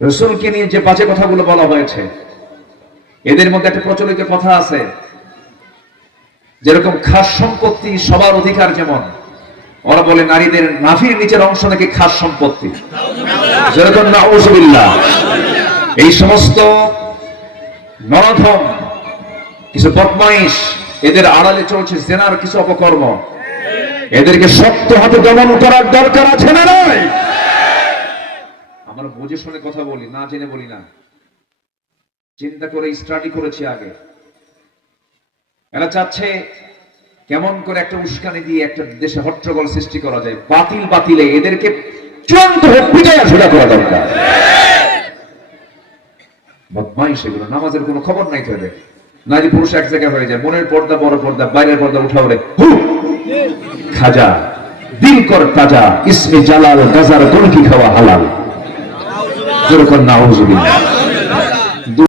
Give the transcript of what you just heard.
রাসূলকে নিয়ে যে বাজে কথাগুলো বলা হয়েছে, এদের মধ্যে একটা প্রচলিত কথা আছে, যেরকম খাস সম্পত্তি সবার অধিকার, যেমন ওরা বলে নারীদের নাভির নিচের অংশ নাকি খাস সম্পত্তি, যেরকম নাউযুবিল্লাহ। এই সমস্ত নরধম কিছু বদমাইশ, এদের আড়ালে চলছে জেনার কিছু অপকর্ম। এদেরকে শক্ত হাতে দমন করার দরকার আছে না নাই? আমরা বুঝে শুনে কথা বলি, না জেনে বলি না, চিন্তা করে স্টাডি করেছি আগে। এরা চাচ্ছে কেমন করে একটা উস্কানি দিয়ে একটা দেশে হট্টগোল সৃষ্টি করা যায়। বাতিলে এদেরকে চূড়ান্ত পিটাইয়া ঝোলা করা দরকার। বদমাইশ এগুলো, নামাজের কোনো খবর নাই তো এদের। নারী পুরুষ এক জায়গায় হয়ে যায়, মনের পর্দা বড় পর্দা, বাইরের পর্দা উঠাও রে খাজা, দিল কর তাজা, ইসমে জালাল গাজার কোন কি খাওয়া হালাল, যেরকম নাউযুবিল্লাহ।